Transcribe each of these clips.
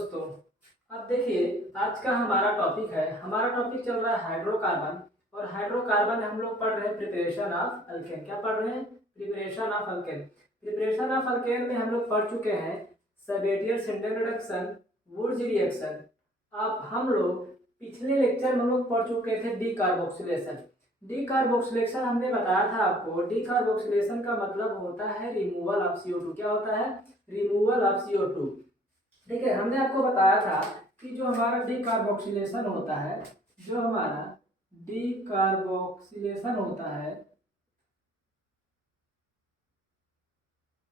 दोस्तों, अब देखिए आज का हमारा टॉपिक चल रहा है हाइड्रोकार्बन। और हाइड्रोकार्बन हम लोग पढ़ रहे हैं प्रिपरेशन ऑफ अल्केन। क्या पढ़ रहे हैं? Preparation of alkane. Preparation of alkane में हम लोग पढ़ चुके हैं सबेटियर सिंटन रिडक्शन, वुर्ज रिएक्शन। अब हम लोग पिछले लेक्चर में हम लोग पढ़ चुके थे डीकार्बोक्सिलेशन। डीकार्बोक्सिलेशन हमने बताया था आपको, डीकार्बोक्सिलेशन का मतलब होता है रिमूवल ऑफ CO2। क्या होता है? Removal of CO2। ठीक है, हमने आपको बताया था कि जो हमारा डीकार्बोक्सिलेशन होता है, जो हमारा डीकार्बोक्सिलेशन होता है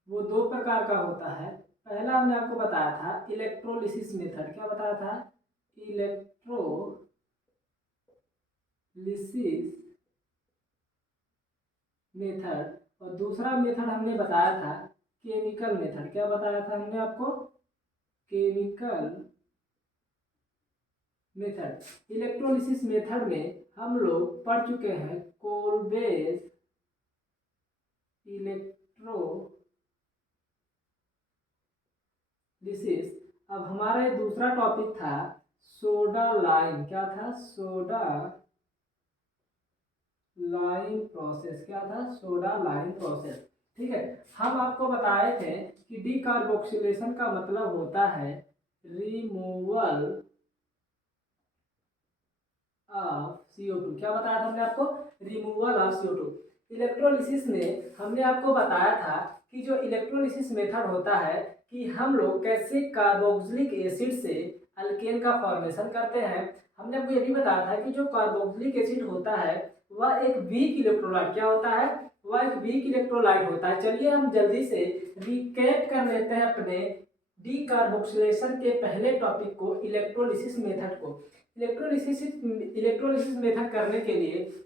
वो दो प्रकार का होता है। पहला हमने आपको बताया था इलेक्ट्रोलिसिस मेथड। क्या बताया था? Electrolysis method. और दूसरा मेथड हमने बताया था केमिकल मेथड। क्या बताया था हमने आपको? Chemical method. इलेक्ट्रोलिसिस मेथड में हम लोग पढ़ चुके हैं कोलबेज इलेक्ट्रोलिसिस। अब हमारा ये दूसरा टॉपिक था सोडा लाइम। क्या था? Soda lime process. क्या था? Soda lime process. ठीक है, हम आपको बताए थे कि डीकार्बोक्सिलेशन का मतलब होता है रिमूवल ऑफ CO2। क्या बताया था हमने आपको? Removal of CO2। इलेक्ट्रोलिसिस में हमने आपको बताया था कि जो इलेक्ट्रोलिसिस मेथड होता है कि हम लोग कैसे कार्बोक्सिलिक एसिड से अल्केन का फॉर्मेशन करते हैं। हमने आपको ये भी बताया था कि जो कार्बोक्सिलिक एसिड होता है वह एक वीक इलेक्ट्रोलाइट। क्या होता है? वह एक वीक इलेक्ट्रोलाइट होता है। चलिए हम जल्दी से रिकैप कर लेते हैं अपने डीकार्बोक्सिलेशन के पहले टॉपिक को, इलेक्ट्रोलिसिस मेथड को। इलेक्ट्रोलिसिस मेथड करने के लिए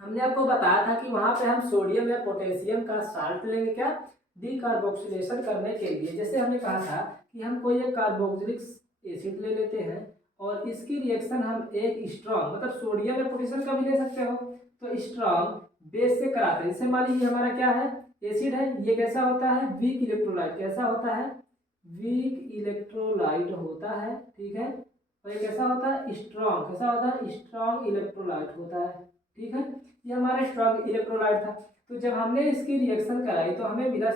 हमने आपको बताया था कि वहां पे हम सोडियम या पोटेशियम का साल्ट लेंगे। क्या? डीकार्बोक्सिलेशन करने के लिए जैसे हमने कहा था कि हम कोई एक कार्बोक्सिलिक एसिड ले लेते हैं और इसकी रिएक्शन हम एक स्ट्रॉन्ग, मतलब सोडियम या पोटेशियम का भी ले सकते हो, तो स्ट्रॉन्ग बेस से कराते हैं। जैसे मान लीजिए हमारा क्या है? एसिड है। ये कैसा होता है? Weak electrolyte. कैसा होता है? वीक इलेक्ट्रोलाइट होता है। ठीक है, और ये कैसा होता है? स्ट्रॉन्ग। कैसा होता है? स्ट्रॉन्ग इलेक्ट्रोलाइट होता है। ठीक है, ये हमारा स्ट्रॉन्ग इलेक्ट्रोलाइट था। तो जब हमने इसकी रिएक्शन कराई तो हमें मिला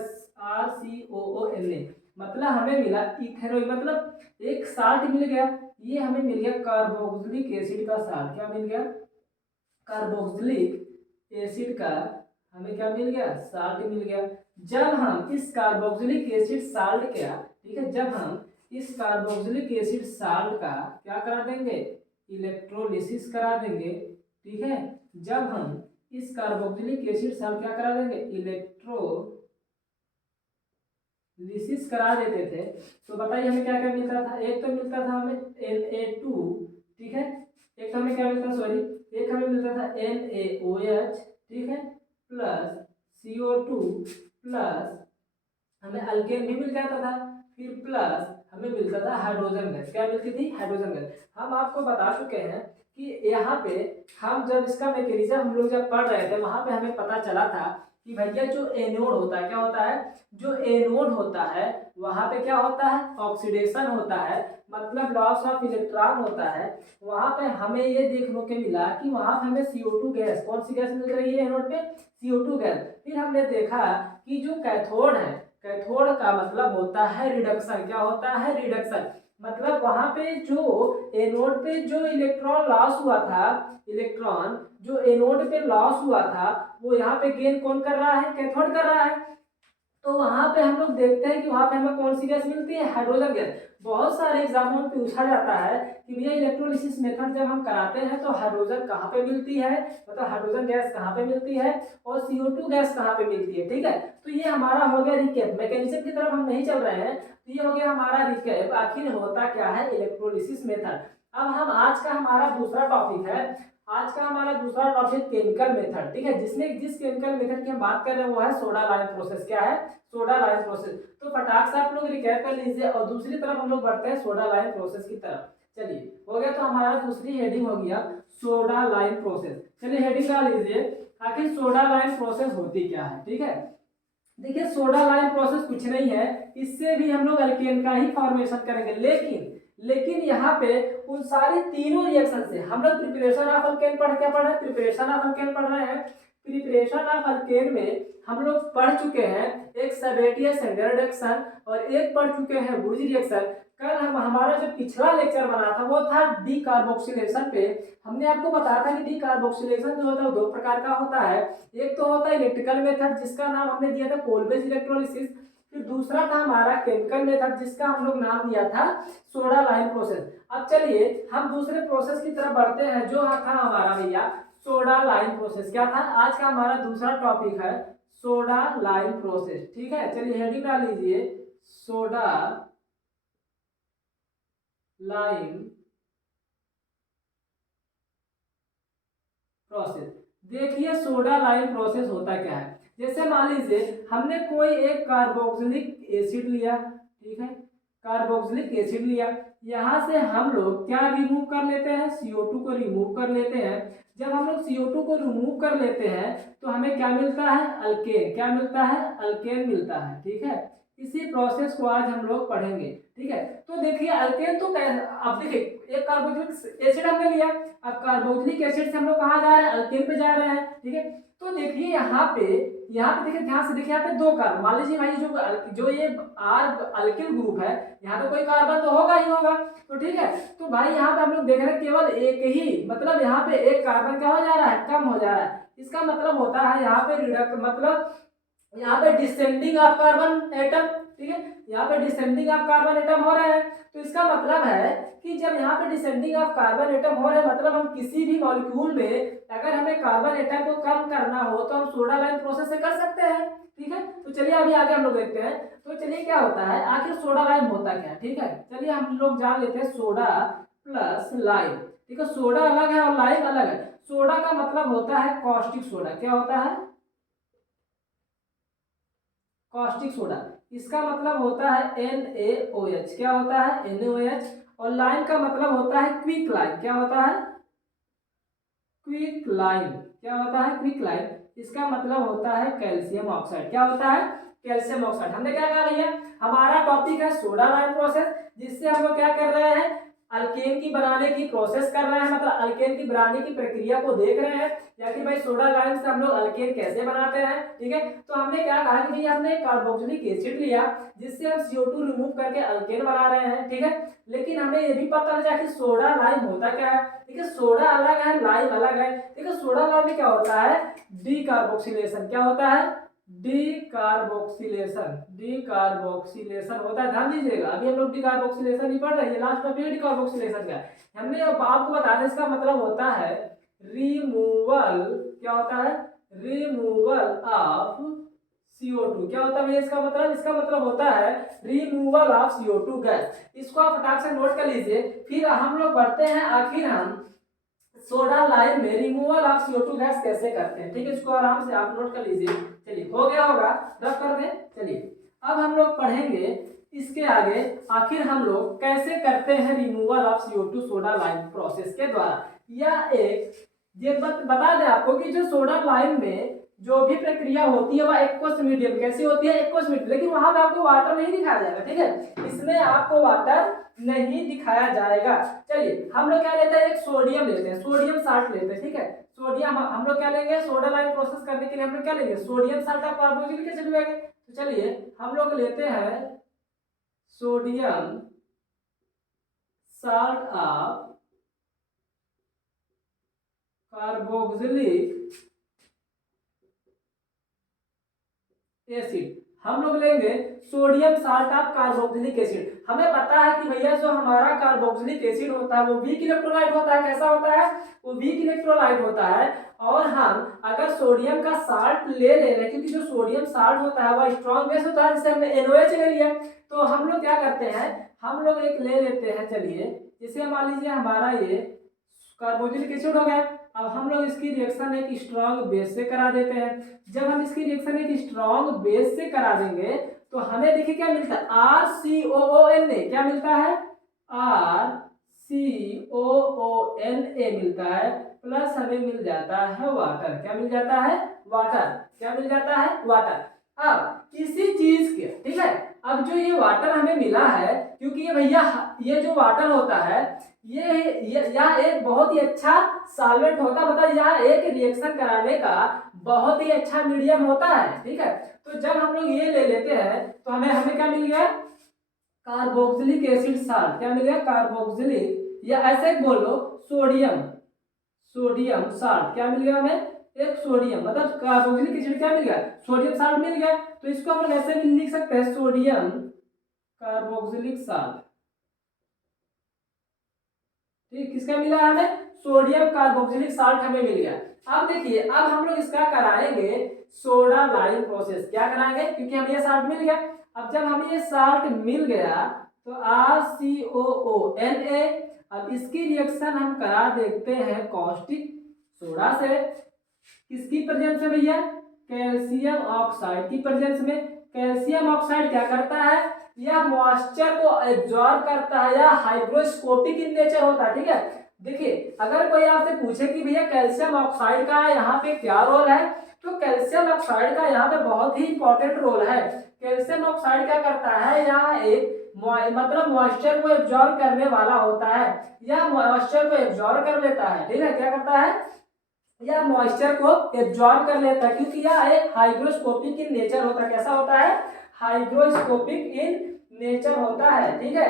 RCOONA, मतलब हमें मिला इथेनॉल, मतलब एक साल्ट मिल गया। ये हमें मिल गया कार्बोक्सिलिक एसिड का साल्ट। क्या मिल गया? कार्बोक्सिलिक एसिड का हमें क्या मिल गया? साल्ट मिल गया। जब हम इस कार्बोक्सिलिक एसिड साल्ट क्या, ठीक है, जब हम इस कार्बोक्सिलिक एसिड साल्ट का क्या करा देंगे? इलेक्ट्रोलिसिस करा देंगे। ठीक है, जब हम इस कार्बोक्सिलिक एसिड साल्ट क्या करा देंगे? इलेक्ट्रोलिसिस करा देते थे, तो बताइए हमें क्या क्या मिलता था? एक तो मिलता था हमें Na2। ठीक है, एक तो हमें क्या मिलता, सॉरी, एक हमें मिलता था NaOH। ठीक है, प्लस CO2 प्लस हमें अल्केन भी मिल जाता था। फिर प्लस हमें मिलता था हाइड्रोजन गैस। क्या मिलती थी? Hydrogen gas. हम आपको बता चुके हैं कि यहाँ पे हम जब इसका मैकेनिज्म हम लोग जब पढ़ रहे थे वहां पे हमें पता चला था कि भैया जो एनोड होता है, क्या होता है? जो एनोड होता है वहां पे क्या होता है? ऑक्सीडेशन होता है, मतलब लॉस ऑफ इलेक्ट्रॉन होता है। वहां पे हमें ये देखने को मिला कि वहां पे हमें CO2 गैस, कौन सी गैस मिल रही है एनोड पे? CO2 gas. फिर हमने देखा कि जो कैथोड है, कैथोड का मतलब होता है रिडक्शन। क्या होता है? रिडक्शन। मतलब वहां पे जो एनोड पे जो इलेक्ट्रॉन लॉस हुआ था, इलेक्ट्रॉन जो एनोड पे लॉस हुआ था वो यहाँ पे गेन कौन कर रहा है? कैथोड कर रहा है। तो वहां पे हम लोग देखते हैं कि वहां पे हमें कौन सी गैस मिलती है? Hydrogen gas. बहुत सारे एग्जामों में पूछा जाता है कि भैया इलेक्ट्रोलिसिस मेथड जब हम कराते हैं तो हाइड्रोजन कहाँ पे मिलती है, मतलब हाइड्रोजन गैस कहाँ पे मिलती है और CO2 गैस कहाँ पे मिलती है। ठीक है, तो ये हमारा हो गया रिकैप। मैकेनिज्म की तरफ हम नहीं चल रहे हैं, तो ये हो गया हमारा रिकैप आखिर होता क्या है इलेक्ट्रोलिसिस मेथड। अब हम आज का हमारा दूसरा टॉपिक है, आज का हमारा दूसरा टॉपिक केमिकल मेथड। ठीक है, जिसमें जिस केमिकल मेथड की हम बात कर रहे हैं वो है सोडा लाइम प्रोसेस। क्या है? Soda lime process. तो फटाक से आप लोग रिकैप कर लीजिए और दूसरी तरफ हम लोग बढ़ते हैं सोडा लाइम प्रोसेस की तरफ। चलिए, हो गया, तो हमारा दूसरी हेडिंग हो गया सोडा लाइम प्रोसेस। चलिए हेडिंग डाल लीजिए, आखिर सोडा लाइम प्रोसेस होती क्या है। ठीक है, देखिए सोडा लाइम प्रोसेस कुछ नहीं है, इससे भी हम लोग अल्केन का ही फॉर्मेशन करेंगे, लेकिन लेकिन यहाँ पे उन सारी तीनों रिएक्शन से हम लोग प्रिपरेशन ऑफ अल्केन क्या पढ़ रहे हैं, प्रिपरेशन ऑफ अल्केन पढ़ रहे हैं। प्रिपरेशन ऑफ अल्केन में हम लोग पढ़ चुके हैं एक सबेटियस रिडक्शन और एक पढ़ चुके हैं बुर्ज रिएक्शन। कल हमारा जो पिछला लेक्चर बना था वो था डी कार्बोक्सिलेशन पे। हमने आपको बताया था कि डी कार्बोक्सिलेशन जो होता है दो प्रकार का होता है। एक तो होता है इलेक्ट्रिकल मेथड जिसका नाम हमने दिया था कोलबेज इलेक्ट्रोलिसिस, फिर दूसरा था हमारा केमिकल मेथड जिसका हम लोग नाम दिया था सोडा लाइम प्रोसेस। अब चलिए हम दूसरे प्रोसेस की तरफ बढ़ते हैं जो था हमारा भैया सोडा लाइम प्रोसेस। क्या था आज का हमारा दूसरा टॉपिक है सोडा लाइम प्रोसेस। ठीक है, चलिए हेडिंग डाल लीजिए सोडा लाइम प्रोसेस। देखिए सोडा लाइम प्रोसेस होता क्या है। जैसे मान लीजिए हमने कोई एक कार्बोक्सिलिक एसिड लिया, ठीक है, कार्बोक्सिलिक एसिड लिया, यहाँ से हम लोग क्या रिमूव कर लेते हैं, CO2 को रिमूव कर लेते हैं। जब हम लोग CO2 को रिमूव कर लेते हैं तो हमें क्या मिलता है, अल्केन। क्या मिलता है, अल्केन मिलता है। ठीक है, इसी प्रोसेस को आज हम लोग पढ़ेंगे। ठीक है, तो देखिए अल्केन तो अब देखिए एक कार्बोक्सिलिक एसिड हमने लिया, अब कार्बोक्सिलिक एसिड से हम लोग कहाँ जा रहे हैं, अल्केन पे जा रहे हैं। ठीक है, तो देखिए यहाँ पे देखिए ध्यान से देखिए यहाँ पे दो कार्बन, मान लीजिए भाई जो ये आर अल्किल ग्रुप है, यहाँ तो कोई कार्बन तो होगा ही होगा। तो ठीक है, तो भाई यहाँ पे हम लोग देख रहे हैं केवल एक ही, मतलब यहाँ पे एक कार्बन क्या हो जा रहा है, कम हो जा रहा है। इसका मतलब होता है यहाँ पे रिडक्ट, मतलब यहाँ पे डिसेंडिंग ऑफ कार्बन एटम। ठीक है, यहाँ पे डिसेंडिंग ऑफ कार्बन एटम हो रहा है। तो इसका मतलब है कि जब यहाँ पे डिसेंडिंग ऑफ कार्बन एटम हो रहा है मतलब हम किसी भी मॉलिक्यूल में अगर हमें कार्बन एटम को कम करना हो तो हम सोडा लाइम प्रोसेस से कर सकते हैं। ठीक है, तो चलिए अभी आगे हम लोग देखते हैं। तो चलिए क्या होता है, आखिर सोडा लाइम होता क्या है। ठीक है, चलिए हम लोग जान लेते हैं सोडा प्लस लाइम। ठीक है, सोडा अलग है और लाइम अलग है। सोडा का मतलब होता है कॉस्टिक सोडा। क्या होता है, कॉस्टिक सोडा। इसका मतलब होता है NaOH। क्या होता है, NaOH। और लाइम का मतलब होता है क्विक लाइम। क्या होता है, क्विक लाइम। क्या होता है, क्विक लाइम। इसका मतलब होता है कैल्शियम ऑक्साइड। क्या होता है, कैल्शियम ऑक्साइड। हमने क्या कहा भैया, हमारा टॉपिक है सोडा लाइम प्रोसेस, जिससे हम लोग क्या कर रहे हैं, अल्केन की बनाने की प्रोसेस कर रहे हैं, मतलब अल्केन की बनाने की प्रक्रिया को देख रहे हैं, या कि भाई सोडा लाइम से हम लोग अल्केन कैसे बनाते हैं। ठीक है, तो हमने क्या कहा कि भाई हमने कार्बोक्सिलिक एसिड लिया जिससे हम CO2 रिमूव करके अल्केन बना रहे हैं। ठीक है, लेकिन हमें ये भी पता लगा कि सोडा लाइम होता क्या है। ठीक है, सोडा अलग है, लाइम अलग है। ठीक है, सोडा लाइम में क्या होता है, डीकार्बोक्सिलेशन। क्या होता है, डीकार्बोक्सिलेशन। डीकार्बोक्सिलेशन होता है, ध्यान दीजिएगा। अभी हम लोग डीकार्बोक्सिलेशन ही पढ़ रहे हैं, लास्ट में फिर डीकार्बोक्सिलेशन का हमने आपको बता दें। इसका मतलब होता है रिमूवल। क्या होता है, रिमूवल ऑफ CO2। क्या होता है इसका मतलब, इसका मतलब होता है रिमूवल ऑफ CO2 गैस। इसको आप फटाक से नोट कर लीजिए। फिर हम लोग बढ़ते हैं, आखिर हम सोडा लाइम में रिमूवल ऑफ CO2 गैस कैसे करते हैं। ठीक है, इसको आराम से आप नोट कर लीजिए। चलिए हो गया होगा, रफ कर दें। चलिए अब हम लोग पढ़ेंगे इसके आगे, आखिर हम लोग कैसे करते हैं removal of CO2 soda lime process के द्वारा। या एक ये बता दें आपको कि जो सोडा लाइम में जो भी प्रक्रिया होती है वह एक्वस मीडियम कैसी होती है, एक्वस मीडियम, लेकिन वहां पे आपको वाटर नहीं दिखाया जाएगा। ठीक है, इसमें आपको वाटर नहीं दिखाया जाएगा। चलिए हम लोग क्या लेते हैं, एक सोडियम लेते हैं, सोडियम साल्ट लेते हैं। ठीक है, सोडियम हम लोग क्या लेंगे, सोडा लाइम प्रोसेस करने के लिए हम लोग क्या लेंगे, sodium salt of carboxylic acid लेंगे। तो चलिए हम लोग लेते हैं sodium salt of carboxylic acid. हम लोग लेंगे sodium salt of carboxylic acid. हमें पता है कि भैया जो हमारा कार्बोक्सिलिक एसिड होता है वो वीक इलेक्ट्रोलाइट होता है। कैसा होता है, वो वीक इलेक्ट्रोलाइट होता है। और हम अगर सोडियम का साल्ट ले रहे हैं, क्योंकि जो सोडियम साल्ट होता है वह स्ट्रॉन्ग बेस होता है, जैसे हमने NaOH ले लिया, तो हम लोग क्या करते हैं, हम लोग एक ले लेते हैं। चलिए जैसे मान लीजिए हमारा ये कार्बोक्सिलिक एसिड हो गया। अब हम लोग इसकी रिएक्शन एक स्ट्रॉन्ग बेस से करा देते हैं। जब हम इसकी रिएक्शन एक स्ट्रॉन्ग बेस से करा देंगे तो हमें देखिए क्या मिलता है, RCOONA। क्या मिलता है, RCOONA मिलता है, प्लस हमें मिल जाता है वाटर। क्या मिल जाता है, वाटर। क्या मिल जाता है, वाटर। अब इसी चीज के, ठीक है, अब जो ये वाटर हमें मिला है, क्योंकि ये भैया ये जो वाटर होता है ये यह एक बहुत ही अच्छा सॉल्वेंट होता है, मतलब यह एक रिएक्शन कराने का बहुत ही अच्छा मीडियम होता है, ठीक है। तो जब हम लोग ये ले लेते हैं तो हमें हमें क्या मिल गया, कार्बोक्सिलिक एसिड साल्ट। क्या मिल गया, कार्बोक्सिलिक, या ऐसे बोल लो सोडियम, सोडियम साल्ट। क्या मिल गया हमें, एक सोडियम, मतलब कार्बोक्सिलिक एसिड क्या मिल गया, सोडियम साल्ट मिल गया। तो इसको हम लोग ऐसे भी लिख सकते हैं, सोडियम कार्बोक्सिलिक साल्ट। ठीक, किसका मिला हमें, सोडियम कार्बोक्सिलिक साल्ट हमें मिल गया। अब देखिए, अब हम लोग इसका कराएंगे सोडा लाइम प्रोसेस। क्या कराएंगे, क्योंकि हमें ये साल्ट मिल गया। अब जब हमें ये साल्ट मिल गया तो RCOO अब इसकी रिएक्शन हम करा देखते हैं कॉस्टिक सोडा से। किसकी प्रेजेंस में भैया, कैल्शियम ऑक्साइड की प्रेजेंस में। कैल्शियम ऑक्साइड क्या करता है, यह मॉइस्चर को एब्जॉर्ब करता है, या हाइग्रोस्कोपिक इन नेचर होता है, ठीक है। देखिए, अगर कोई आपसे पूछे कि भैया कैल्शियम ऑक्साइड का यहाँ पे क्या रोल है, तो कैल्शियम ऑक्साइड का यहाँ पे बहुत ही इंपॉर्टेंट रोल है। कैल्शियम ऑक्साइड क्या करता है, यहाँ एक मतलब मॉइस्चर को एब्जॉर्ब करने वाला होता है, या मॉइस्चर को एब्जॉर्ब कर लेता है, ठीक है। क्या करता है, या मॉइस्चर को एब्जॉर्ब कर लेता है, क्योंकि यह एक हाइग्रोस्कोपिक इन नेचर होता है। कैसा होता है, हाइग्रोस्कोपिक इन नेचर होता है, ठीक है।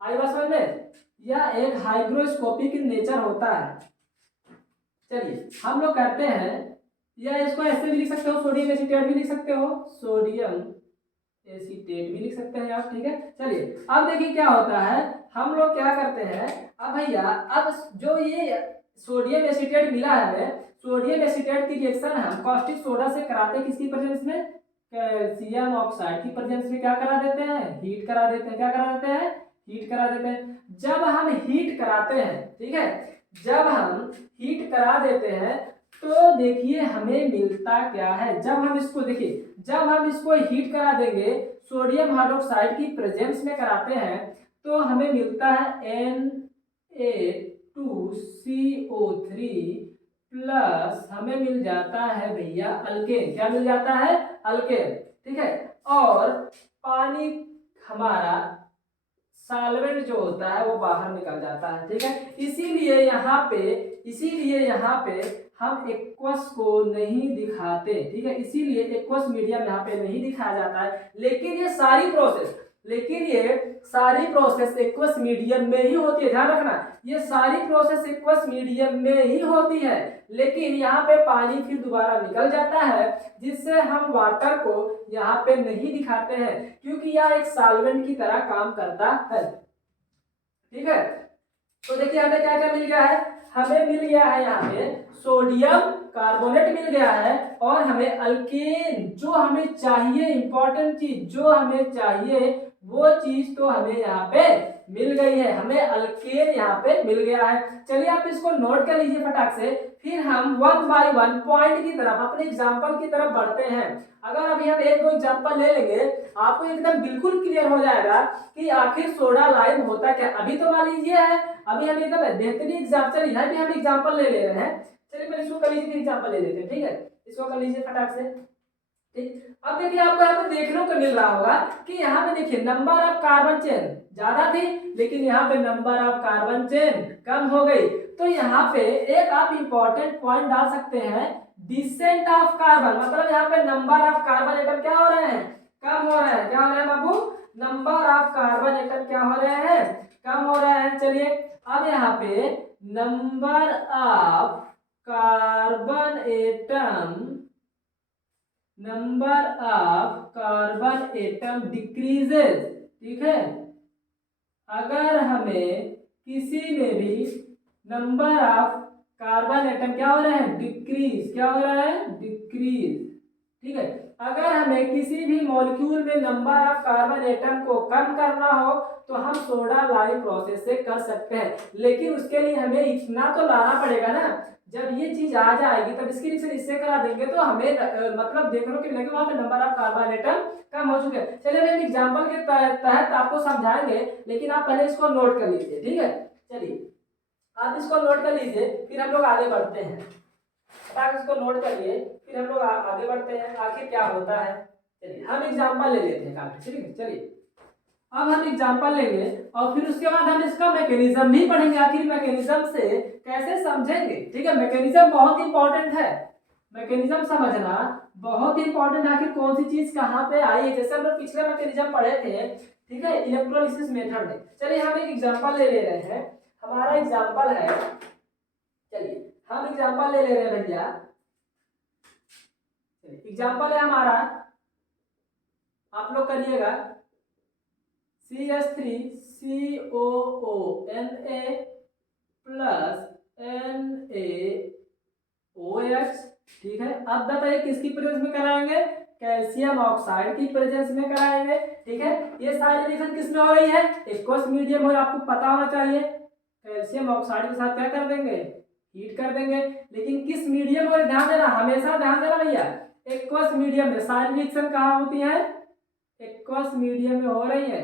आई बात समझ में, यह एक हाइग्रोस्कोपिक इन नेचर होता है। चलिए हम लोग करते हैं, या इसको ऐसे भी लिख सकते हो, सोडियम एसीटेट भी लिख सकते हो, सोडियम एसीटेट भी लिख सकते हैं आप, ठीक है। चलिए अब देखिए क्या होता है, हम लोग क्या करते हैं, अब भैया अब जो ये सोडियम एसीटेट मिला है हमें, सोडियम एसीटेट की रिएक्शन हम कॉस्टिक सोडा से कराते हैं, किसकी प्रेजेंस में, कैल्शियम ऑक्साइड की प्रेजेंस में। क्या करा देते हैं, हीट करा देते हैं। क्या करा देते हैं, हीट करा देते हैं। जब हम हीट कराते हैं, ठीक है, जब हम हीट करा देते हैं तो देखिए हमें मिलता क्या है। जब हम इसको देखिए, जब हम इसको हीट करा देंगे सोडियम हाइड्रोक्साइड की प्रेजेंस में कराते हैं तो हमें मिलता है Na2CO3 प्लस हमें मिल जाता है भैया अल्केन। क्या मिल जाता है, अल्केन, ठीक है। और पानी हमारा सॉल्वेंट जो होता है वो बाहर निकल जाता है, ठीक है। इसीलिए यहाँ पे हम एक्वस को नहीं दिखाते, ठीक है। इसीलिए एक्वस मीडियम यहाँ पे नहीं दिखाया जाता है। लेकिन ये सारी प्रोसेस एक्वस मीडियम में ही होती है, ध्यान रखना। ये सारी प्रोसेस एक्वस मीडियम में ही होती है, लेकिन यहाँ पे पानी फिर दोबारा निकल जाता है, जिससे हम वाटर को यहाँ पे नहीं दिखाते हैं, क्योंकि यह एक सॉल्वेंट की तरह काम करता है, ठीक है। तो देखिए हमें क्या क्या मिल गया है, हमें मिल गया है यहाँ पे सोडियम कार्बोनेट मिल गया है, और हमें अल्केन जो हमें चाहिए, इंपॉर्टेंट चीज जो हमें चाहिए वो चीज तो हमें यहाँ पे मिल गई है, हमें अल्केन यहाँ पे मिल गया है। चलिए आप इसको नोट कर लीजिए फटाक से, फिर हम वन बाय वन पॉइंट की तरफ अपने एग्जाम्पल की तरफ बढ़ते हैं। अगर अभी हम एक दो एग्जाम्पल ले लेंगे आपको एकदम बिल्कुल क्लियर हो जाएगा कि आखिर सोडा लाइम होता क्या। अभी तो मान लीजिए है, अभी हम एकदम बेहतरीन एग्जाम्पल, यहाँ भी हम एग्जाम्पल ले रहे हैं। चलिए पहले इसको कर लीजिए, फिर एग्जाम्पल ले लेते हैं, ठीक है। इसको कर लीजिए फटाक से, ठीक। अब देखिए आपको यहाँ पे देखने को मिल रहा होगा कि यहाँ पे देखिए नंबर ऑफ कार्बन चेन ज्यादा थी, लेकिन यहाँ पे नंबर ऑफ कार्बन चेन कम हो गई। तो यहाँ पे एक आप इंपॉर्टेंट पॉइंट डाल सकते हैं, डिसेंट ऑफ कार्बन, मतलब यहाँ पे नंबर ऑफ कार्बन एटम क्या हो रहे हैं, कम हो रहे हैं। क्या हो रहे हैं बाबू, नंबर ऑफ कार्बन एटम क्या हो रहे हैं, कम हो रहे हैं। चलिए अब यहाँ पे number of carbon atom decreases, ठीक है। अगर हमें किसी में भी नंबर ऑफ कार्बन एटम क्या हो रहे हैं, डिक्रीज, क्या हो रहा है, डिक्रीज, ठीक है। अगर हमें किसी भी मॉलिक्यूल में नंबर ऑफ कार्बन एटम को कम करना हो तो हम सोडा लाइम प्रोसेस से कर सकते हैं, लेकिन उसके लिए हमें इतना तो लाना पड़ेगा ना। जब ये चीज आ जाएगी तब इसकी रिएक्शन इससे करा देंगे तो हमें मतलब देखने को मिलेगा वहां पे नंबर ऑफ कार्बन एटम कम हो चुके हैं। चलिए हम एग्जांपल के तहत आपको समझाएंगे, लेकिन आप पहले इसको नोट कर लीजिए, ठीक है। चलिए आप इसको नोट कर लीजिए, फिर हम लोग आगे बढ़ते हैं। आप इसको नोट करिए, फिर हम लोग आगे बढ़ते हैं, आखिर क्या होता है। चलिए हम एग्जांपल ले लेते हैं काफी, ठीक है। चलिए अब हम एग्जांपल लेंगे और फिर उसके बाद हम इसका मैकेनिज्म भी पढ़ेंगे, आखिर मैकेनिज्म से कैसे समझेंगे, ठीक है। मैकेनिज्म बहुत इंपॉर्टेंट है, मैकेनिज्म समझना बहुत इंपॉर्टेंट है, आखिर कौन सी चीज कहाँ पे आई है। जैसे हम लोग पिछले मैकेनिज्म पढ़े थे, ठीक है, इलेक्ट्रोलिसिस मेथड में। चलिए हम एक एग्जांपल ले रहे हैं, हमारा एग्जांपल है, चलिए हम एग्जांपल ले रहे हैं भैया, एग्जांपल है हमारा, आप लोग करिएगा CH3COO Na NaOH, ठीक है। अब बताइए किसकी प्रेजेंस में कराएंगे, कैल्शियम ऑक्साइड की प्रेजेंस में कराएंगे, ठीक है। ये सारी रिएक्शन किस में हो रही है, एक्वस मीडियम में, आपको पता होना चाहिए। कैल्शियम ऑक्साइड के साथ क्या कर देंगे, हीट कर देंगे, लेकिन किस मीडियम में, ध्यान देना, हमेशा ध्यान देना भैया, एक्वस मीडियम में। सारी रिएक्शन कहाँ होती है, एक्वस मीडियम में हो रही है,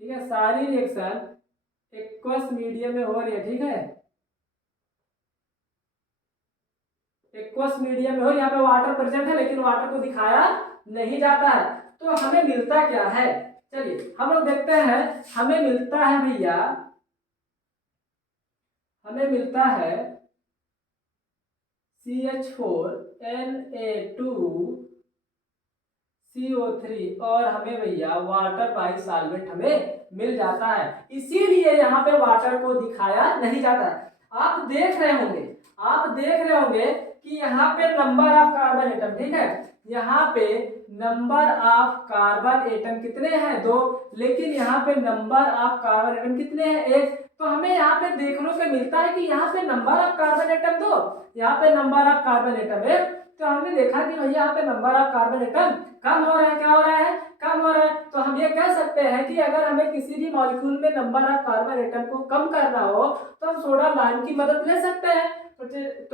ठीक है। सारी रिएक्शन एक्वस मीडियम में हो रही है, ठीक है, एक्वस मीडियम में हो। यहाँ पे वाटर प्रेजेंट है लेकिन वाटर को दिखाया नहीं जाता है, तो हमें मिलता क्या है, चलिए हम लोग देखते हैं। हमें मिलता है भैया, हमें मिलता है CH4Na2CO3 और हमें भैया वाटर बाई सॉल्वेंट हमें मिल जाता है, इसीलिए यहाँ पे वाटर को दिखाया नहीं जाता है। आप देख रहे होंगे, आप देख रहे होंगे कि यहाँ पे नंबर ऑफ कार्बन एटम, ठीक है, यहाँ पे नंबर ऑफ कार्बन एटम कितने हैं, 2, लेकिन यहाँ पे नंबर ऑफ कार्बन एटम कितने हैं, 1। तो हमें यहाँ पे देखने को मिलता है कि यहाँ पे नंबर ऑफ कार्बन एटम 2, यहाँ पे नंबर ऑफ कार्बन एटम 1। तो हमने देखा कि भैया यहाँ पे नंबर ऑफ कार्बन एटम कम हो रहा है, क्या हो रहा है, कम हो रहा है। तो हम ये कह सकते हैं कि अगर हमें किसी भी मॉलिक्यूल में नंबर ऑफ कार्बन एटम को कम करना हो तो हम सोडा लाइम की मदद ले सकते हैं, तो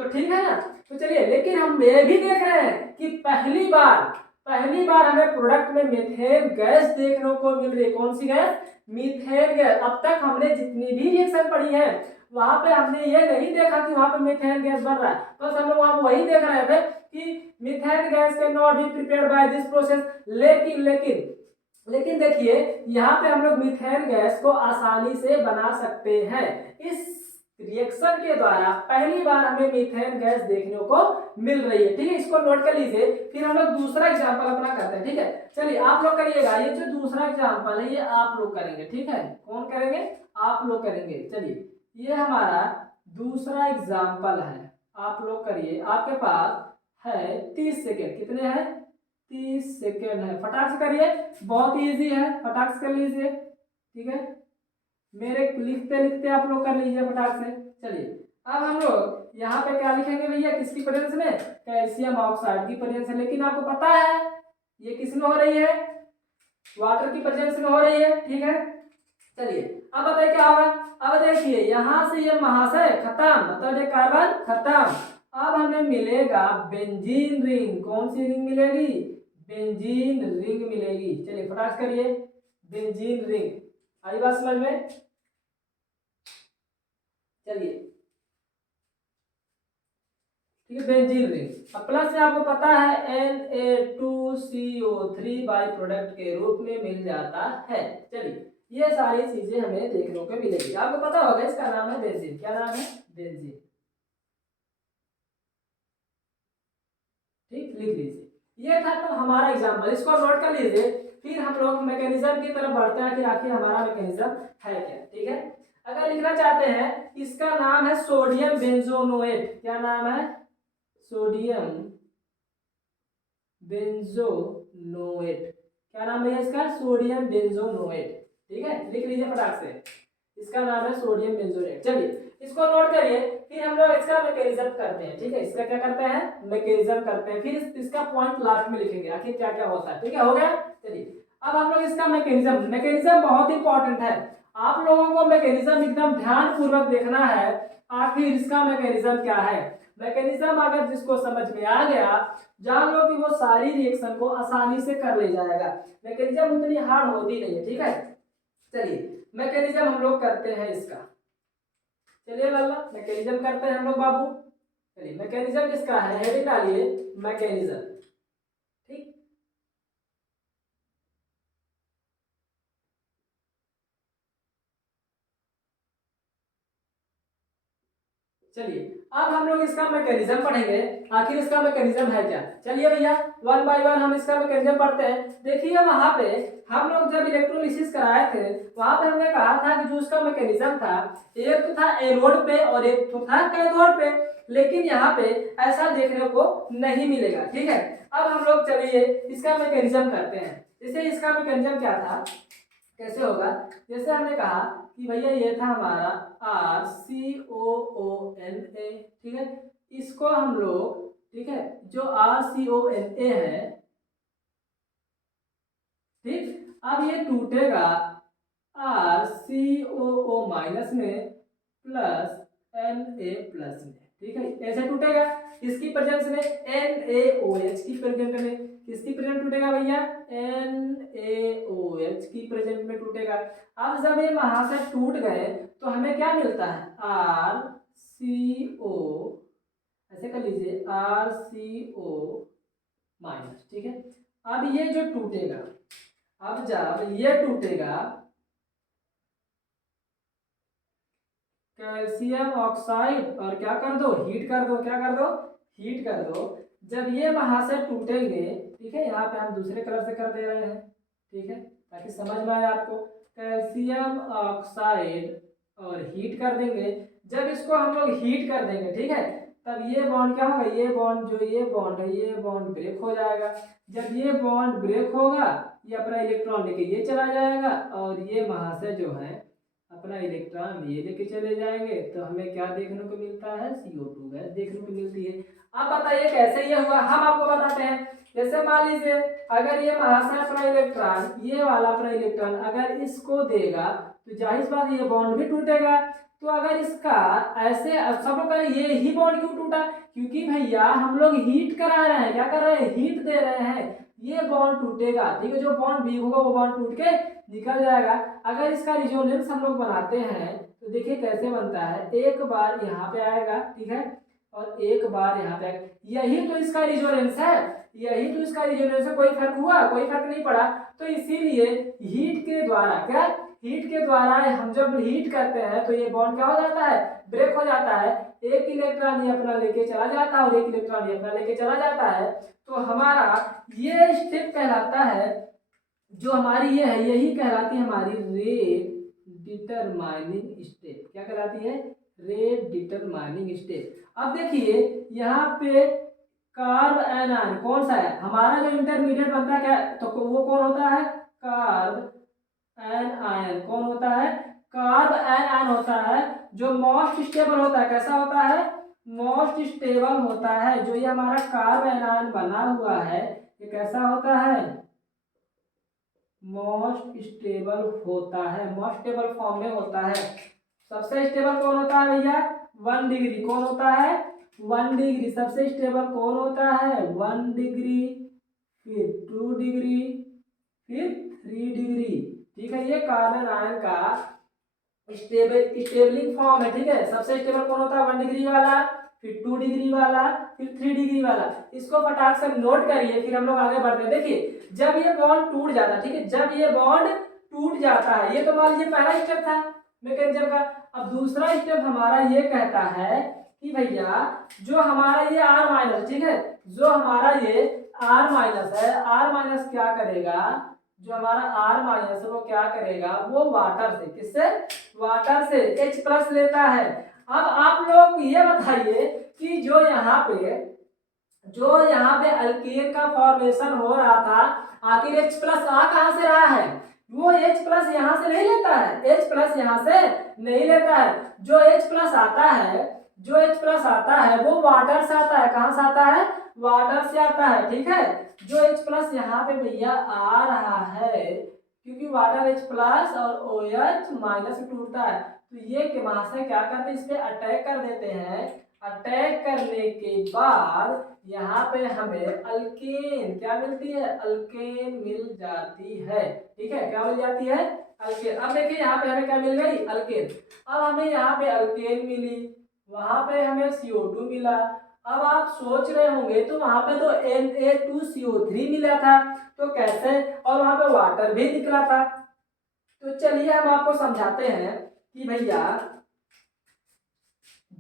ठीक है ना। तो चलिए, लेकिन हम ये भी देख रहे हैं कि पहली बार हमें प्रोडक्ट में मीथेन गैस देखने को मिल रही है। कौन सी गैस, मीथेन गैस। अब तक हमने जितनी भी रिएक्शन पढ़ी है वहां पे हमने ये नहीं देखा कि वहां पे मीथेन गैस बन रहा है, बस हम लोग वहां वही देख रहे थे कि methane gas can not be prepared by this process. लेकिन देखिए यहाँ पे हम लोग मीथेन गैस को आसानी से बना सकते हैं। इस रिएक्शन के द्वारा पहली बार हमें मीथेन गैस देखने को मिल रही है, ठीक है। इसको नोट कर लीजिए, फिर हम लोग दूसरा एग्जांपल अपना करते हैं, ठीक है। चलिए आप लोग करिएगा, ये जो दूसरा एग्जांपल है ये आप लोग करेंगे, ठीक है। कौन करेंगे, आप लोग करेंगे। चलिए ये हमारा दूसरा एग्जांपल है, आप लोग करिए। आपके पास है 30 सेकेंड, कितने हैं, 30 सेकेंड है, फटाक से करिए, बहुत इजी है, फटाक से कर लीजिए, ठीक है। मेरे लिखते लिखते आप लोग कर लीजिए फटाक से। चलिए अब हम लोग यहाँ पे क्या लिखेंगे भैया, किसकी प्रेजेंस में, कैल्शियम ऑक्साइड की प्रेजेंस है, लेकिन आपको पता है ये किस में हो रही है, वाटर की प्रेजेंस में हो रही है, ठीक है। चलिए अब बताइए क्या होगा, अब देखिए यहाँ से ये महाशय खत्म, मतलब ये कार्बन खत्म। अब हमें मिलेगा बेंजीन रिंग, कौन सी रिंग मिलेगी, बेंजीन रिंग मिलेगी। चलिए फटाक करिए, बेंजीन रिंग, आई बात समझ में। चलिए ठीक है, बेंजीन रिंग। अब प्लस में आपको पता है Na2CO3 बाई प्रोडक्ट के रूप में मिल जाता है। चलिए ये सारी चीजें हमें देखने को मिलेगी, आपको पता होगा इसका नाम है बेंजीन। क्या नाम है, बेंजीन, ठीक, लिख लीजिए। ये था तो हमारा एग्जांपल, इसको नोट कर लीजिए। फिर हम लोग मैकेनिज्म की तरफ बढ़ते हैं कि आखिर हमारा मैकेनिज्म है क्या, ठीक है। अगर लिखना चाहते हैं, इसका नाम है सोडियम बेंजोनोएट। क्या नाम है, सोडियम बेंजोनोएट। क्या नाम है इसका, सोडियम बेंजोनोएट, ठीक है, लिख लीजिए फटाक से, इसका नाम है सोडियम बेंजोनेट। चलिए इसको नोट करिए, फिर हम लोग इसका मैकेनिज्म करते हैं, ठीक है। इसका क्या करते हैं, मैकेनिज्म करते हैं, फिर इसका पॉइंट लास्ट में लिखेंगे आखिर क्या क्या होता है, ठीक है, हो गया। चलिए अब हम लोग इसका मैकेनिज्म बहुत इंपॉर्टेंट है, आप लोगों को मैकेनिज्म एकदम ध्यान पूर्वक देखना है, आखिर इसका मैकेनिज्म क्या है। मैकेनिज्म अगर जिसको समझ में आ गया, जान लो कि वो सारी रिएक्शन को आसानी से कर ले जाएगा। मैकेनिज्म उतनी हार्ड होती नहीं है, ठीक है। चलिए मैकेनिज्म हम लोग करते हैं इसका, चलिए लल्ला मैकेनिज्म करते हैं हम लोग बाबू। चलिए मैकेनिज्म इसका है, हेडिंग डालिए मैकेनिज्म, ठीक। चलिए अब हम लोग इसका मैकेनिज्म पढ़ेंगे, आखिर इसका मैकेनिज्म है क्या। चलिए भैया वन बाय वन हम इसका मैकेनिज्म पढ़ते हैं। देखिए वहां पे हम लोग जब इलेक्ट्रोलिसिस कराए थे वहां पे हमने कहा था कि जो उसका मैकेनिज्म था एक तो था एनोड पे और एक तो था कैथोड पे, लेकिन यहाँ पे ऐसा देखने को नहीं मिलेगा। ठीक है, अब हम लोग चलिए इसका मैकेनिज्म करते हैं। जैसे इसका मैकेनिज्म क्या था, कैसे होगा, जैसे हमने कहा कि भैया ये था हमारा RCOONA, ठीक है, इसको हम लोग, ठीक है, जो RCONA है, ठीक, अब ये टूटेगा RCOO माइनस में प्लस Na प्लस में, ठीक है, ऐसे टूटेगा। इसकी प्रेजेंस में NaOH की प्रेजेंट में, किसकी प्रेजेंट टूटेगा भैया, NaOH की प्रेजेंट में टूटेगा। अब जब ये वहां से टूट गए तो हमें क्या मिलता है, RCO, ऐसे कर लीजिए RCO माइनस, ठीक है। अब ये जो टूटेगा, अब जब ये टूटेगा कैल्शियम ऑक्साइड और क्या कर दो, हीट कर दो, क्या कर दो, हीट कर दो। जब ये वहां से टूटेंगे, ठीक है, यहाँ पे हम दूसरे कलर से कर दे रहे हैं, ठीक है, ताकि समझ में आए आपको। कैल्शियम ऑक्साइड और हीट कर देंगे। जब इसको हम लोग हीट कर देंगे, ठीक है, तब ये बॉन्ड क्या होगा, ये बॉन्ड जो ये बॉन्ड है ये बॉन्ड ब्रेक हो जाएगा। जब ये बॉन्ड ब्रेक होगा ये अपना इलेक्ट्रॉन लेके ये चला जाएगा और ये वहां से जो है अपना इलेक्ट्रॉन ये लेके चले जाएंगे, तो हमें क्या देखने को मिलता है, CO2 गैस देखने को मिलती है। अब बताइए कैसे ये हुआ, हम आपको बताते हैं। जैसे मान लीजिए अगर ये वहां से अपना इलेक्ट्रॉन, ये वाला अपना इलेक्ट्रॉन अगर इसको देगा तो जाहिर बात ये बॉन्ड भी टूटेगा। तो अगर इसका ऐसे सब लोग कहें ये ही बॉन्ड क्यों टूटा, क्योंकि भैया हम लोग हीट करा रहे हैं, क्या कर रहे हैं, हीट दे रहे हैं, ये बॉन्ड टूटेगा, ठीक है, जो बॉन्ड वीक होगा वो बॉन्ड टूट के निकल जाएगा। अगर इसका रिजोनेंस हम लोग बनाते हैं तो देखिए कैसे बनता है, एक बार यहाँ पे आएगा, ठीक है, और एक बार यहाँ पे आएगा, यही तो इसका रिजोनेंस है, यही तो इसका रिजोनेंस है, कोई फर्क हुआ, कोई फर्क नहीं पड़ा। तो इसीलिए हीट के द्वारा, क्या, हीट के द्वारा हम जब हीट करते हैं तो ये बॉन्ड क्या हो जाता है, ब्रेक हो जाता है, एक इलेक्ट्रॉन ये अपना लेके चला जाता है और एक इलेक्ट्रॉन ये अपना लेके चला जाता है। तो हमारा ये स्टेप कहलाता है, जो हमारी ये है यही कहलाती है हमारी रेट डिटरमाइनिंग स्टेप। क्या कहलाती है, रेट डिटरमाइनिंग स्टेप। अब देखिए यहाँ पे कार्ब एनायन कौन सा है, हमारा जो इंटरमीडिएट बनता है क्या, तो वो कौन होता है, कार्ब एनायन, कौन होता है, कार्ब एनायन होता है, जो मोस्ट स्टेबल होता है। कैसा होता है, मोस्ट स्टेबल होता है। जो ये हमारा कार्ब एनायन बना हुआ है ये कैसा होता है, मोस्ट स्टेबल होता है, मोस्ट स्टेबल फॉर्म में होता है। सबसे स्टेबल कौन होता है भैया, 1 डिग्री, कौन होता है, 1 डिग्री, सबसे स्टेबल कौन होता है, 1 डिग्री, फिर 2 डिग्री, फिर 3 डिग्री, ठीक है, ये कार्बन आयन का स्टेबलिंग फॉर्म है। ठीक है, सबसे स्टेबल कौन होता है, 1 डिग्री वाला, फिर 2 डिग्री वाला, फिर 3 डिग्री वाला। इसको फटाक से नोट करिए, फिर हम लोग आगे बढ़ते हैं। देखिए जब ये बॉन्ड टूट जाता है, ठीक है, जब ये बॉन्ड टूट जाता है, ये तो मान लीजिए पहला स्टेप था मैकेनिज्म का। अब दूसरा स्टेप हमारा ये कहता है कि भैया जो हमारा ये R माइनस, ठीक है, जो हमारा ये R माइनस है, R माइनस क्या करेगा, जो हमारा R माइनस है वो क्या करेगा, वो वाटर से, किससे, वाटर से H प्लस लेता है। अब आप लोग ये बताइए कि जो यहाँ पे अल्केन का फॉर्मेशन हो रहा था, आखिर H प्लस आ कहां से रहा है, वो H प्लस यहाँ से नहीं लेता है, H प्लस यहाँ से नहीं लेता है। जो H प्लस आता है, जो H प्लस आता है वो वाटर से आता है, कहां से आता है, वाटर से आता है, ठीक है। जो H प्लस यहाँ पे भैया आ रहा है, क्योंकि वाटर H प्लस और OH माइनस टूटता है, तो ये वहां से क्या करते हैं, इस पे अटैक कर देते हैं। अटैक करने के बाद यहाँ पे हमें अल्केन क्या मिलती है, अल्केन मिल जाती है, ठीक है, क्या मिल जाती है, अल्केन। अब देखिए यहाँ पे हमें क्या मिल गई, अल्केन। अब हमें यहाँ पे अल्केन मिली, वहां पे हमें CO2 मिला। अब आप सोच रहे होंगे तो वहां पे तो Na2CO3 मिला था, तो कैसे, और वहां पे वाटर भी निकला था। तो चलिए हम आपको समझाते हैं कि भैया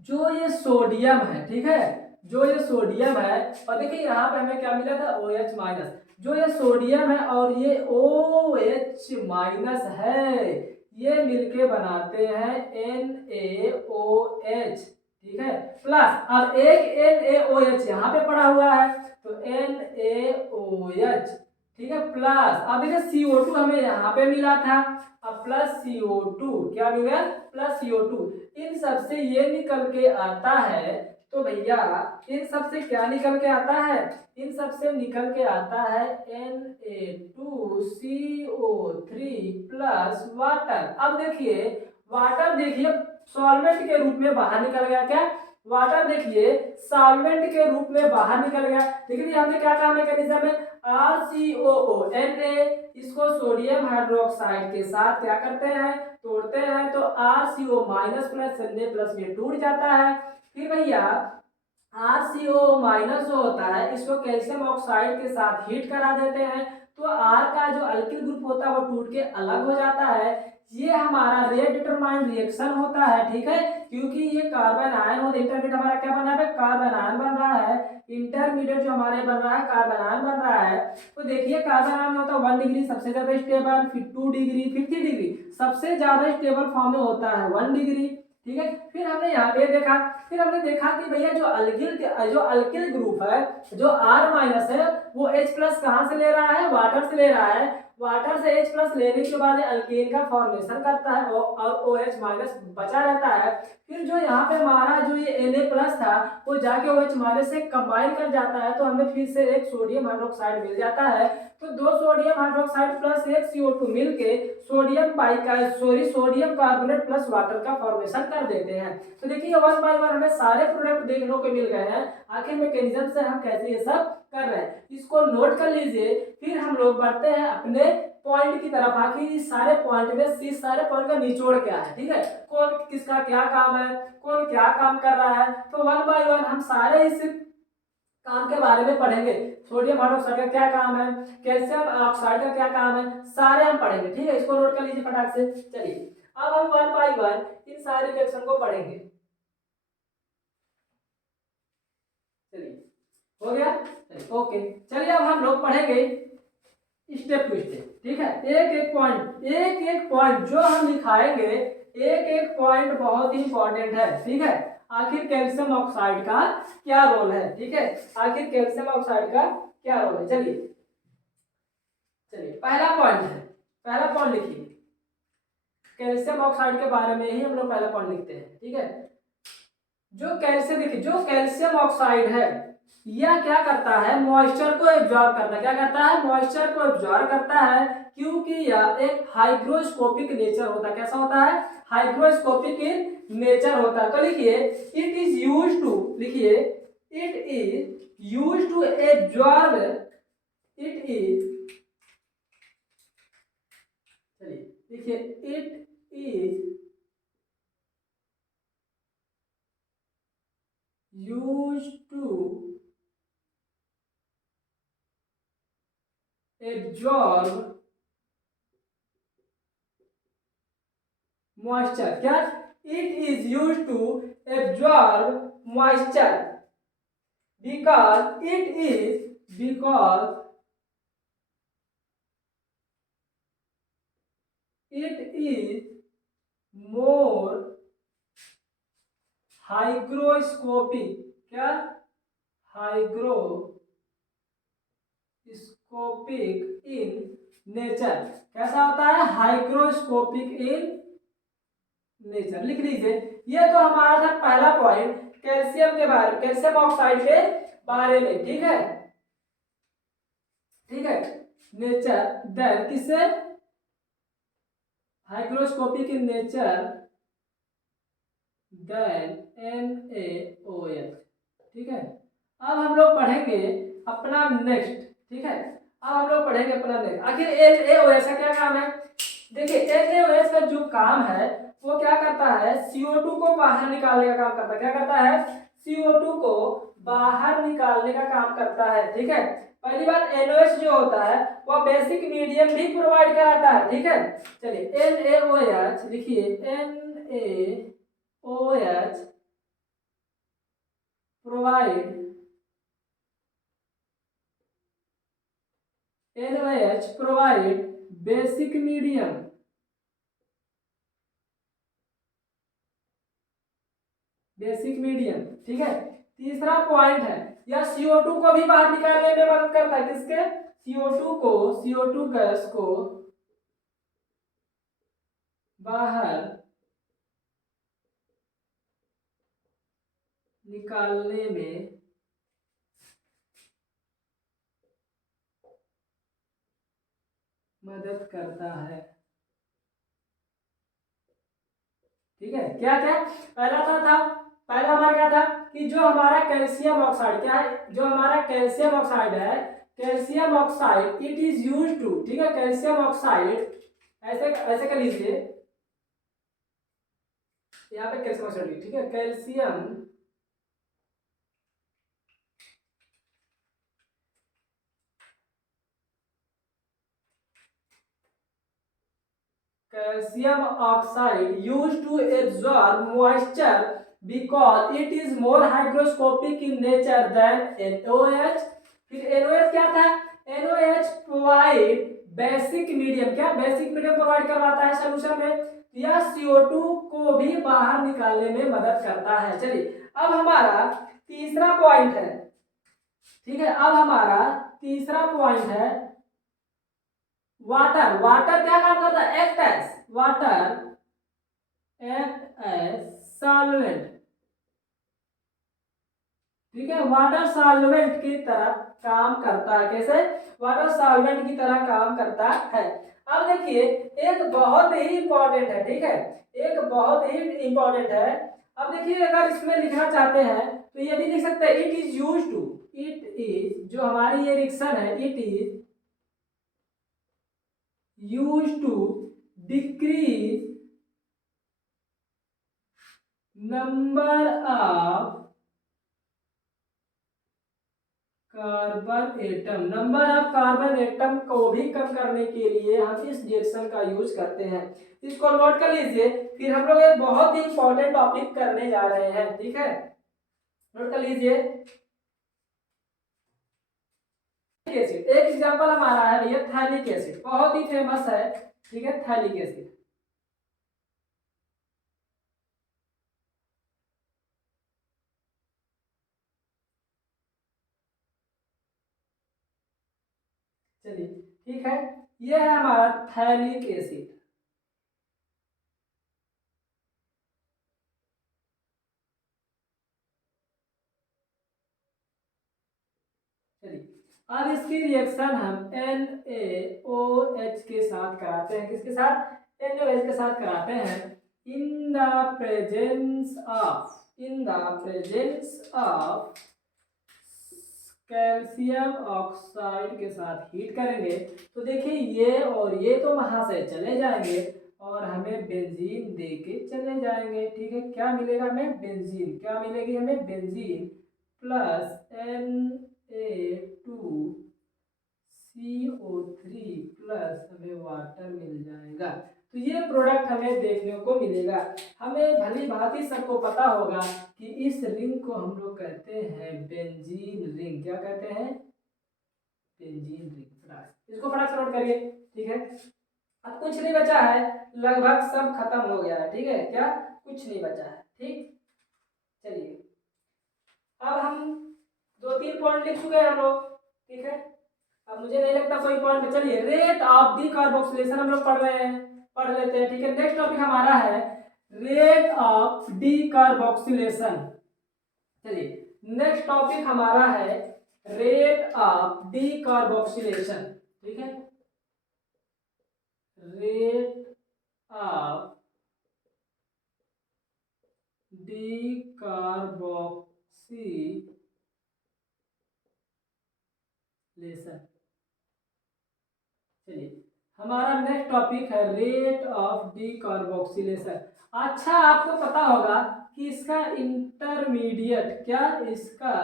जो ये सोडियम है, ठीक है, जो ये सोडियम है, और देखिए यहाँ पे हमें क्या मिला था, OH माइनस। जो ये सोडियम है और ये OH माइनस है, ये मिलके बनाते हैं NaOH, ठीक है। प्लस अब एक NaOH यहाँ पे पड़ा हुआ है, तो NaOH, ठीक है। प्लस अब देखिए CO2 हमें यहाँ पे मिला था, अब प्लस CO2 क्या मिल गया, प्लस CO2। इन सब से ये निकल के आता है, तो भैया इन सब से क्या निकल के आता है, इन सब से निकल के आता है Na2CO3 प्लस वाटर। अब देखिए वाटर, देखिए सॉल्वेंट के रूप में बाहर निकल गया, क्या वाटर देखिए सॉल्वेंट के रूप में बाहर निकल गया। लेकिन हमने क्या कहा मैकेनिज्म में, RCOO इसको सोडियम हाइड्रोक्साइड के साथ क्या करते हैं, तोड़ते हैं, तो RCO minus plus Na plus में टूट जाता है। फिर भैया RCO माइनस जो होता है इसको कैल्शियम ऑक्साइड के साथ हीट करा देते हैं, तो R का जो अल्किल ग्रुप होता है वो टूट के अलग हो जाता है। ये हमारा रेट डिटरमाइंड रिएक्शन होता है, ठीक है, क्योंकि ये कार्बन आयन और इंटरमीडिएट हमारा क्या बन रहा है, कार्बन आयन बन रहा है। इंटरमीडिएट जो हमारे बन रहा है कार्बन आयन बन रहा है। तो देखिए कार्बन आयन होता है 1 डिग्री सबसे ज्यादा स्टेबल, फिर 2 डिग्री, फिर 3 डिग्री, सबसे ज्यादा स्टेबल फॉर्म में होता है 1 डिग्री, ठीक है। फिर हमने यहाँ पे देखा, फिर हमने देखा कि भैया जो अल्किल ग्रुप है, जो R माइनस है, वो H प्लस कहाँ से ले रहा है, वाटर से ले रहा है। वाटर से H प्लस लेने के बाद अल्केन का फॉर्मेशन करता है और OH माइनस बचा रहता है। फिर जो यहाँ पे हमारा जो ये Na प्लस था वो जाके OH माइनस से कंबाइन कर जाता है, तो हमें फिर से एक सोडियम हाइड्रोक्साइड मिल जाता है। तो 2 सोडियम हाइड्रोक्साइड प्लस 1 CO2 मिलके सोडियम कार्बोनेट प्लस वाटर का फॉर्मेशन कर देते हैं। तो देखिए 1 बाय 1 हमें सारे प्रोडक्ट देखने को मिल गए हैं। आखिर मैकेनिज्म से हम कैसे ये सब कर रहे हैं इसको नोट कर लीजिए। फिर हम लोग बढ़ते हैं अपने पॉइंट की तरफ। आखिर इस सारे पॉइंट में इस सारे पॉइंट का निचोड़ क्या है, ठीक है, कौन किसका क्या काम है, कौन क्या काम कर रहा है। तो 1 बाय 1 हम सारे इस काम के बारे में पढ़ेंगे। सोडियम हाइड्रोक्साइड का क्या काम है, कैल्शियम ऑक्साइड का क्या काम है, सारे हम पढ़ेंगे, ठीक है। इसको नोट कर लीजिए फटाक से। चलिए अब हम 1 बाय 1 इन सारे रिएक्शन को पढ़ेंगे। चलिए हो गया, ओके। चलिए अब हम लोग पढ़ेंगे स्टेप टू स्टेप, ठीक है। एक एक पॉइंट जो हम दिखाएंगे, एक एक पॉइंट बहुत ही इंपॉर्टेंट है, ठीक है। आखिर कैल्शियम ऑक्साइड का क्या रोल है, ठीक है, आखिर कैल्शियम ऑक्साइड का क्या रोल है। चलिए चलिए पहला पॉइंट है, पहला पॉइंट लिखिए, कैल्शियम ऑक्साइड के बारे में ही हम लोग पहला पॉइंट लिखते हैं, ठीक है। जो कैल्शियम, देखिए जो कैल्शियम ऑक्साइड है यह क्या करता है, मॉइस्चर को एब्जॉर्ब करता है, क्या करता है, मॉइस्चर को एब्जॉर्ब करता है, क्योंकि यह एक हाइग्रोस्कोपिक नेचर होता है। कैसा होता है, हाइग्रोस्कोपिक इन नेचर होता है। तो लिखिए इट इज यूज्ड टू, लिखिए it is used to absorb, it is, चलिए लिखिए it is used to absorb moisture, क्या, it is used to absorb moisture because it is more hygroscopic, क्या, hygroscopic in nature. कैसा होता है, hygroscopic in nature, लिख लीजिए। ये तो हमारा था पहला पॉइंट कैल्शियम के बारे में, कैल्शियम ऑक्साइड के बारे में, ठीक है, ठीक है। नेचर देन किससे, hygroscopic in nature than NaOH, ठीक है। अब हम लोग पढ़ेंगे अपना नेक्स्ट, ठीक है, अब हम लोग पढ़ेंगे अपना नेक्स्ट। आखिर NaOH का क्या काम है, देखिए NaOH का जो काम है वो क्या करता है, CO2 को बाहर निकालने का काम करता है। क्या करता है, CO2 को बाहर निकालने का काम करता है, ठीक है। पहली बात NaOH जो होता है वह बेसिक मीडियम भी प्रोवाइड कराता है, ठीक है। चलिए NaOH लिखिए, NaOH provide NaOH provide basic medium, basic medium, ठीक है। तीसरा पॉइंट है यह CO2 को भी बाहर निकालने में मदद करता है, किसके, CO2 गैस को बाहर निकालने में मदद करता है, ठीक है। क्या क्या पहला था पहला हमारा क्या था कि जो हमारा कैल्शियम ऑक्साइड क्या है, जो हमारा कैल्शियम ऑक्साइड है, calcium oxide it is use to, ठीक है, कैल्शियम ऑक्साइड ऐसे ऐसे कर लीजिए, यहाँ पे कैल्शियम ऑक्साइड, ठीक है, calcium oxide use to absorb moisture because it is more hydroscopic in nature than NaOH। फिर NaOH क्या था, NaOH प्रोवाइड बेसिक मीडियम, क्या बेसिक मीडियम प्रोवाइड करवाता है सोल्यूशन में, यह CO2 को भी बाहर निकालने में मदद करता है। चलिए अब हमारा तीसरा पॉइंट है, ठीक है, अब हमारा तीसरा पॉइंट है वाटर। वाटर क्या काम करता है, act as water, act as solvent, ठीक है, वाटर सॉल्वेंट की तरह काम करता है। कैसे, वाटर सॉल्वेंट की तरह काम करता है। अब देखिए एक बहुत ही इंपॉर्टेंट है, ठीक है, एक बहुत ही इंपॉर्टेंट है। अब देखिए अगर इसमें लिखना चाहते हैं तो ये भी लिख सकते हैं, it is use to, it is जो हमारी ये रिएक्शन है, it is used to decrease number of carbon atom, number of carbon atom को भी कम करने के लिए हम इस रिएक्शन का यूज करते हैं। इसको नोट कर लीजिए, फिर हम लोग एक बहुत ही इंपॉर्टेंट टॉपिक करने जा रहे हैं, ठीक है, नोट कर लीजिए। एसिड एक एग्जांपल हमारा है भैया, थैलिक एसिड बहुत ही फेमस है, ठीक है, थैलिक एसिड। चलिए ठीक है, ये है हमारा थैलिक एसिड। चलिए अब इसकी रिएक्शन हम NaOH के साथ कराते हैं, किसके साथ, NaOH के साथ कराते हैं, in the presence of, in the presence of calcium oxide के साथ हीट करेंगे तो देखिए ये और ये तो वहां से चले जाएंगे और हमें बेंजीन दे के चले जाएंगे, ठीक है। क्या मिलेगा हमें, बेंजीन, क्या मिलेगी हमें, बेंजीन प्लस Na2CO3 प्लस हमें वाटर मिल जाएगा। तो ये प्रोडक्ट हमें देखने को मिलेगा। हमें भली भांति सबको पता होगा कि इस रिंग को हम लोग कहते हैं बेंजीन रिंग, क्या कहते हैं, बेंजीन रिंग। इसको फटाक से नोट करिए, ठीक है। अब कुछ नहीं बचा है, लगभग सब खत्म हो गया है, ठीक है, क्या कुछ नहीं बचा है, ठीक। चलिए अब हम दो तीन पॉइंट लिख चुके हैं हम लोग, ठीक है। अब मुझे नहीं लगता कोई पॉइंट में, चलिए रेट ऑफ दी कार्बोक्सिलेशन हम लोग पढ़ रहे हैं, पढ़ लेते हैं, ठीक है। नेक्स्ट टॉपिक हमारा है रेट ऑफ डी कार्बोक्सिलेशन। चलिए नेक्स्ट टॉपिक हमारा है रेट ऑफ डी कार्बोक्सिलेशन, ठीक है, रेट ऑफ डी कार्बोक्सिलेशन। चलिए हमारा नेक्स्ट टॉपिक है रेट ऑफ डी कार्बोक्सिलेशन। अच्छा आपको पता होगा कि इसका इंटरमीडिएट, क्या इसका